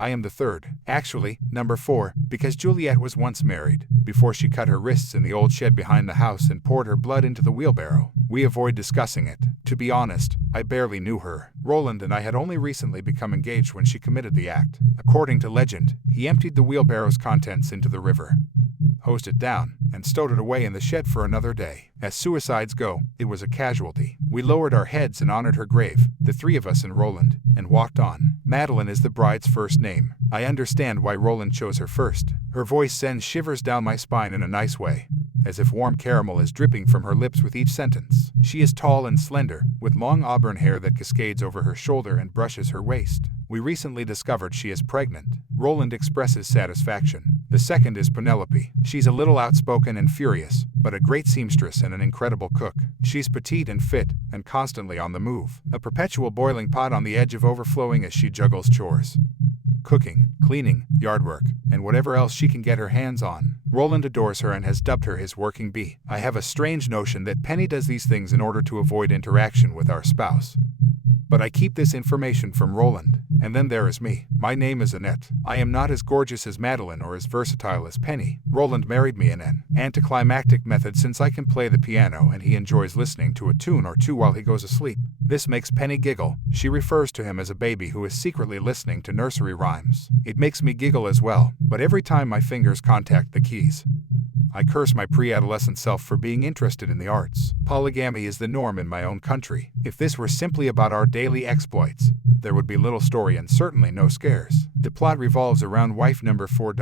I am the third. Actually, number 4, because Juliet was once married, before she cut her wrists in the old shed behind the house and poured her blood into the wheelbarrow. We avoid discussing it. To be honest, I barely knew her. Roland and I had only recently become engaged when she committed the act. According to legend, he emptied the wheelbarrow's contents into the river, hosed it down, and stowed it away in the shed for another day. As suicides go, it was a casualty. We lowered our heads and honored her grave, the 3 of us and Roland, and walked on. Madeline is the bride's first name. I understand why Roland chose her first. Her voice sends shivers down my spine in a nice way, as if warm caramel is dripping from her lips with each sentence. She is tall and slender, with long auburn hair that cascades over her shoulder and brushes her waist. We recently discovered she is pregnant. Roland expresses satisfaction. The second is Penelope. She's a little outspoken and furious, but a great seamstress and an incredible cook. She's petite and fit, and constantly on the move. A perpetual boiling pot on the edge of overflowing as she juggles chores, cooking, cleaning, yard work, and whatever else she can get her hands on. Roland adores her and has dubbed her his working bee. I have a strange notion that Penny does these things in order to avoid interaction with our spouse, but I keep this information from Roland. And then there is me. My name is Annette. I am not as gorgeous as Madeline or as versatile as Penny. Roland married me in an anticlimactic method since I can play the piano and he enjoys listening to a tune or two while he goes asleep. This makes Penny giggle. She refers to him as a baby who is secretly listening to nursery rhymes. It makes me giggle as well, but every time my fingers contact the keys, I curse my pre-adolescent self for being interested in the arts. Polygamy is the norm in my own country. If this were simply about our daily exploits, there would be little story and certainly no scares. The plot revolves around wife number 4.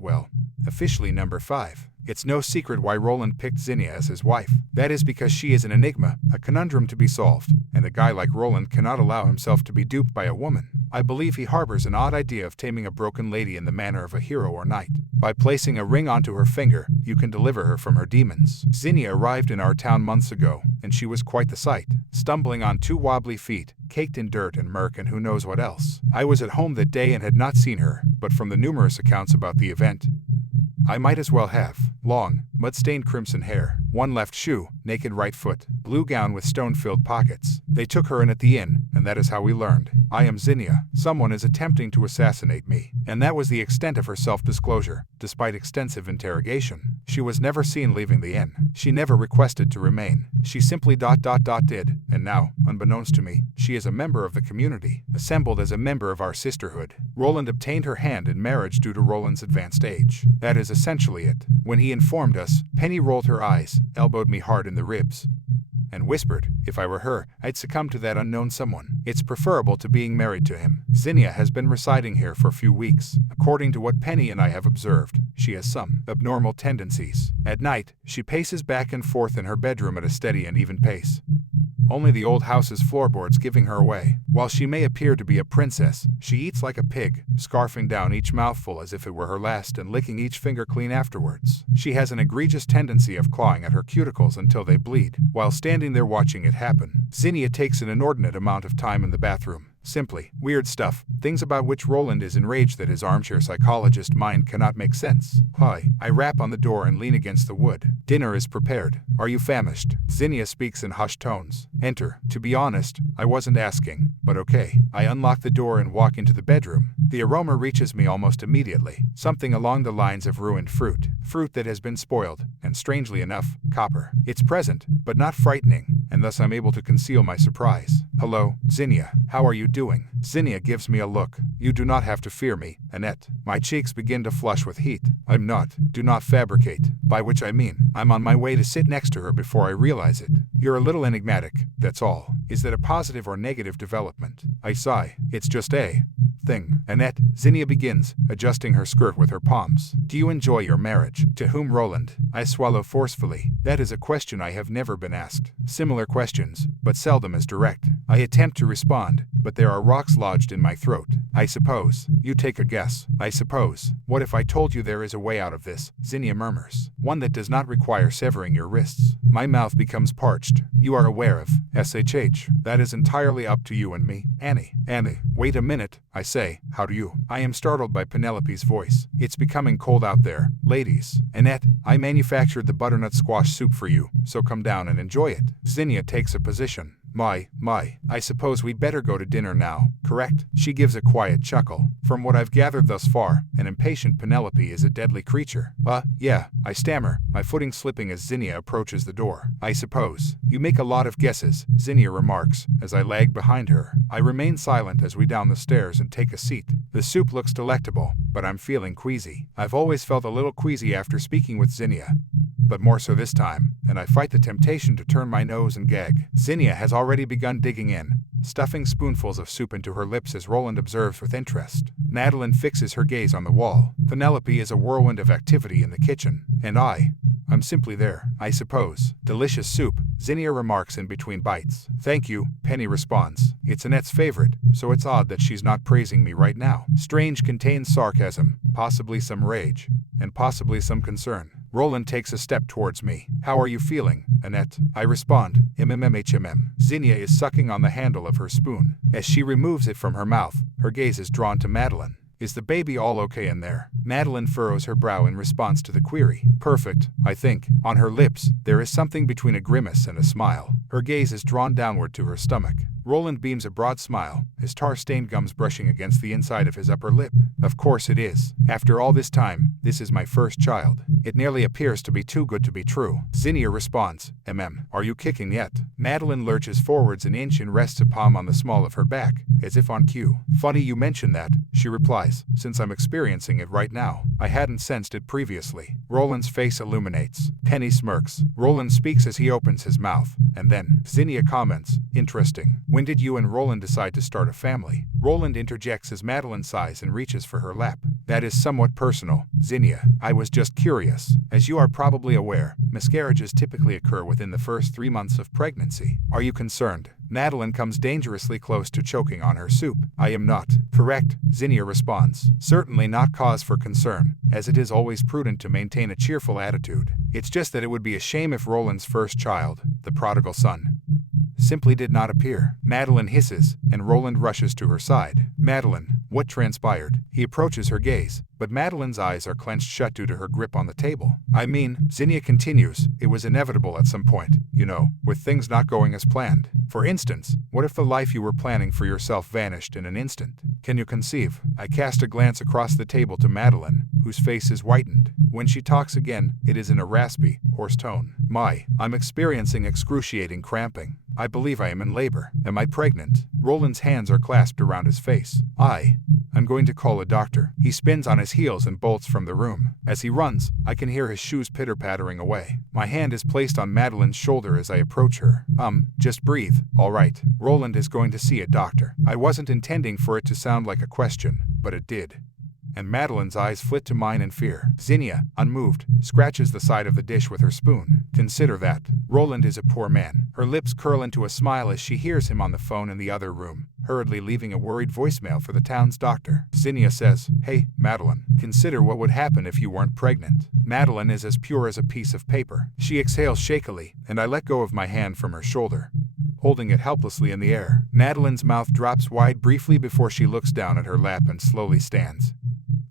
Well, officially number 5. It's no secret why Roland picked Zinnia as his wife. That is because she is an enigma, a conundrum to be solved, and a guy like Roland cannot allow himself to be duped by a woman. I believe he harbors an odd idea of taming a broken lady in the manner of a hero or knight. By placing a ring onto her finger, you can deliver her from her demons. Zinnia arrived in our town months ago, and she was quite the sight, stumbling on 2 wobbly feet, caked in dirt and murk and who knows what else. I was at home that day and had not seen her, but from the numerous accounts about the event, I might as well have. Long, mud-stained crimson hair, 1 left shoe, naked right foot, blue gown with stone-filled pockets. They took her in at the inn, and that is how we learned. I am Zinnia. Someone is attempting to assassinate me. And that was the extent of her self-disclosure, despite extensive interrogation. She was never seen leaving the inn. She never requested to remain. She simply did, and now, unbeknownst to me, she is a member of the community, assembled as a member of our sisterhood. Roland obtained her hand in marriage due to Roland's advanced age. That is essentially it. When he informed us, Penny rolled her eyes, elbowed me hard in the ribs, and whispered, if I were her, I'd succumb to that unknown someone. It's preferable to being married to him. Zinnia has been residing here for a few weeks. According to what Penny and I have observed, she has some abnormal tendencies. At night, she paces back and forth in her bedroom at a steady and even pace, only the old house's floorboards giving her away. While she may appear to be a princess, she eats like a pig, scarfing down each mouthful as if it were her last and licking each finger clean afterwards. She has an egregious tendency of clawing at her cuticles until they bleed, while standing there watching it happen. Zinnia takes an inordinate amount of time in the bathroom. Simply weird stuff, things about which Roland is enraged that his armchair psychologist mind cannot make sense. Hi. I rap on the door and lean against the wood. Dinner is prepared. Are you famished? Zinnia speaks in hushed tones. Enter. To be honest, I wasn't asking, but okay. I unlock the door and walk into the bedroom. The aroma reaches me almost immediately. Something along the lines of ruined fruit. Fruit that has been spoiled, and strangely enough, copper. It's present, but not frightening, and thus I'm able to conceal my surprise. Hello, Zinnia. How are you doing? Zinnia gives me a look. You do not have to fear me, Annette. My cheeks begin to flush with heat. Do not fabricate. By which I mean, I'm on my way to sit next to her before I realize it. You're a little enigmatic, that's all. Is that a positive or negative development? I sigh. It's just a thing. Annette, Zinnia begins, adjusting her skirt with her palms. Do you enjoy your marriage? To whom, Roland? I swallow forcefully. That is a question I have never been asked. Similar questions, but seldom as direct. I attempt to respond, but there are rocks lodged in my throat. I suppose. You take a guess. I suppose. What if I told you there is a way out of this? Zinnia murmurs. One that does not require severing your wrists. My mouth becomes parched. You are aware of SHH. That is entirely up to you and me. Annie, wait a minute, I say. How do you? I am startled by Penelope's voice. It's becoming cold out there, ladies. Annette, I manufactured the butternut squash soup for you, so come down and enjoy it. Zinnia takes a position. My, I suppose we'd better go to dinner now, correct? She gives a quiet chuckle. From what I've gathered thus far, an impatient Penelope is a deadly creature. Yeah, I stammer, my footing slipping as Zinnia approaches the door. I suppose. You make a lot of guesses, Zinnia remarks, as I lag behind her. I remain silent as we down the stairs and take a seat. The soup looks delectable, but I'm feeling queasy. I've always felt a little queasy after speaking with Zinnia, but more so this time, and I fight the temptation to turn my nose and gag. Zinnia has already begun digging in, stuffing spoonfuls of soup into her lips as Roland observes with interest. Madeline fixes her gaze on the wall. Penelope is a whirlwind of activity in the kitchen, and I'm simply there, I suppose. Delicious soup, Zinnia remarks in between bites. Thank you, Penny responds. It's Annette's favorite, so it's odd that she's not praising me right now. Strange contains sarcasm, possibly some rage, and possibly some concern. Roland takes a step towards me. How are you feeling, Annette? I respond, MMMHMM. Zinnia is sucking on the handle of her spoon. As she removes it from her mouth, her gaze is drawn to Madeline. Is the baby all okay in there? Madeline furrows her brow in response to the query. Perfect, I think. On her lips, there is something between a grimace and a smile. Her gaze is drawn downward to her stomach. Roland beams a broad smile, his tar-stained gums brushing against the inside of his upper lip. Of course it is. After all this time, this is my first child. It nearly appears to be too good to be true. Zinnia responds, are you kicking yet? Madeline lurches forwards an inch and rests a palm on the small of her back, as if on cue. Funny you mention that, she replies, since I'm experiencing it right now. I hadn't sensed it previously. Roland's face illuminates. Penny smirks. Roland speaks as he opens his mouth, and then Zinnia comments, interesting. When did you and Roland decide to start a family? Roland interjects as Madeline sighs and reaches for her lap. That is somewhat personal, Zinnia. I was just curious. As you are probably aware, miscarriages typically occur within the first 3 months of pregnancy. Are you concerned? Madeline comes dangerously close to choking on her soup. I am not. Correct, Zinnia responds. Certainly not cause for concern, as it is always prudent to maintain a cheerful attitude. It's just that it would be a shame if Roland's first child, the prodigal son, simply did not appear. Madeline hisses, and Roland rushes to her side. Madeline, what transpired? He approaches her gaze, but Madeline's eyes are clenched shut due to her grip on the table. Zinnia continues, it was inevitable at some point, with things not going as planned. For instance, what if the life you were planning for yourself vanished in an instant? Can you conceive? I cast a glance across the table to Madeline, whose face is whitened. When she talks again, it is in a raspy, hoarse tone. I'm experiencing excruciating cramping. I believe I am in labor. Am I pregnant? Roland's hands are clasped around his face. I'm going to call a doctor. He spins on his heels and bolts from the room. As he runs, I can hear his shoes pitter-pattering away. My hand is placed on Madeline's shoulder as I approach her. Just breathe, all right. Roland is going to see a doctor. I wasn't intending for it to sound like a question, but it did. And Madeline's eyes flit to mine in fear. Zinnia, unmoved, scratches the side of the dish with her spoon. Consider that. Roland is a poor man. Her lips curl into a smile as she hears him on the phone in the other room, hurriedly leaving a worried voicemail for the town's doctor. Zinnia says, Hey, Madeline, consider what would happen if you weren't pregnant. Madeline is as pure as a piece of paper. She exhales shakily, and I let go of my hand from her shoulder, holding it helplessly in the air. Madeline's mouth drops wide briefly before she looks down at her lap and slowly stands,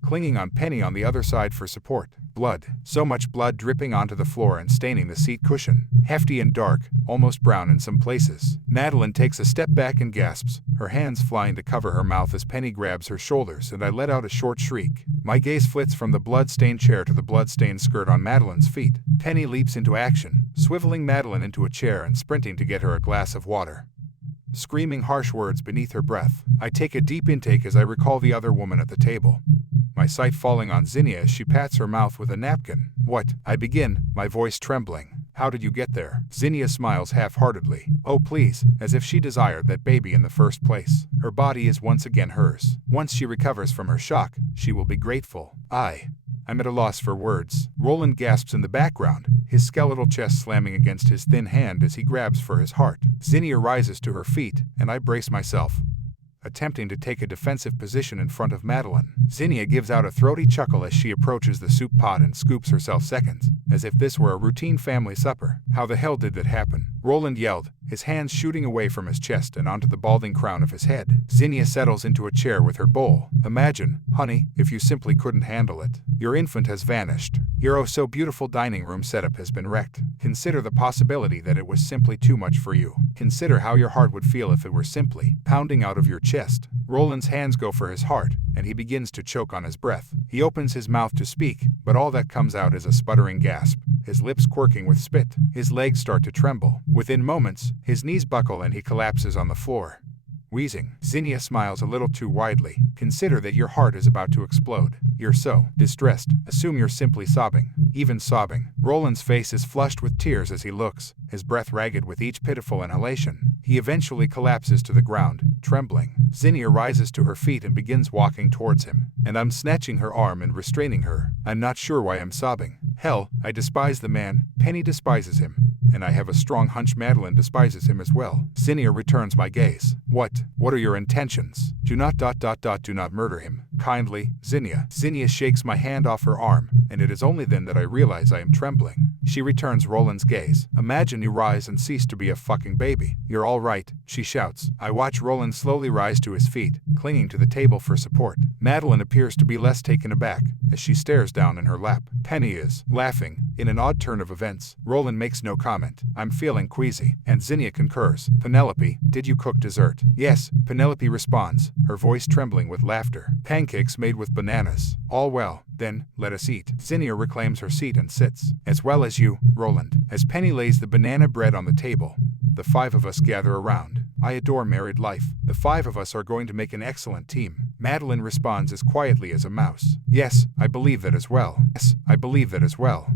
clinging on Penny on the other side for support. Blood. So much blood dripping onto the floor and staining the seat cushion. Hefty and dark, almost brown in some places. Madeline takes a step back and gasps, her hands flying to cover her mouth as Penny grabs her shoulders, and I let out a short shriek. My gaze flits from the blood-stained chair to the blood-stained skirt on Madeline's feet. Penny leaps into action, swiveling Madeline into a chair and sprinting to get her a glass of water, screaming harsh words beneath her breath. I take a deep intake as I recall the other woman at the table, my sight falling on Zinnia as she pats her mouth with a napkin. What? I begin, my voice trembling. How did you get there? Zinnia smiles half-heartedly. Oh please, as if she desired that baby in the first place. Her body is once again hers. Once she recovers from her shock, she will be grateful. I'm at a loss for words. Roland gasps in the background, his skeletal chest slamming against his thin hand as he grabs for his heart. Zinnia rises to her feet, and I brace myself, attempting to take a defensive position in front of Madeline. Zinnia gives out a throaty chuckle as she approaches the soup pot and scoops herself seconds, as if this were a routine family supper. How the hell did that happen? Roland yelled, his hands shooting away from his chest and onto the balding crown of his head. Zinnia settles into a chair with her bowl. Imagine, honey, if you simply couldn't handle it. Your infant has vanished. Your oh-so-beautiful dining room setup has been wrecked. Consider the possibility that it was simply too much for you. Consider how your heart would feel if it were simply pounding out of your chest. Roland's hands go for his heart, and he begins to choke on his breath. He opens his mouth to speak, but all that comes out is a sputtering gasp, his lips quirking with spit. His legs start to tremble. Within moments, his knees buckle and he collapses on the floor. Wheezing, Zinnia smiles a little too widely. Consider that your heart is about to explode. You're so distressed. Assume you're simply sobbing. Even sobbing. Roland's face is flushed with tears as he looks, his breath ragged with each pitiful inhalation. He eventually collapses to the ground, trembling. Zinnia rises to her feet and begins walking towards him, and I'm snatching her arm and restraining her. I'm not sure why I'm sobbing. Hell, I despise the man. Penny despises him. And I have a strong hunch Madeline despises him as well. Zinnia returns my gaze. What are your intentions? Do not murder him. Kindly, Zinnia. Zinnia shakes my hand off her arm, and it is only then that I realize I am trembling. She returns Roland's gaze. Imagine you rise and cease to be a fucking baby. You're all right, she shouts. I watch Roland slowly rise to his feet, clinging to the table for support. Madeline appears to be less taken aback, as she stares down in her lap. Penny is laughing. In an odd turn of events, Roland makes no comment. I'm feeling queasy, and Zinnia concurs. Penelope, did you cook dessert? Yes, Penelope responds, her voice trembling with laughter. Pancakes made with bananas. All well, then, let us eat. Zinnia reclaims her seat and sits. As well as you, Roland. As Penny lays the banana bread on the table, the five of us gather around. I adore married life. The five of us are going to make an excellent team. Madeline responds as quietly as a mouse. Yes, I believe that as well. Yes, I believe that as well.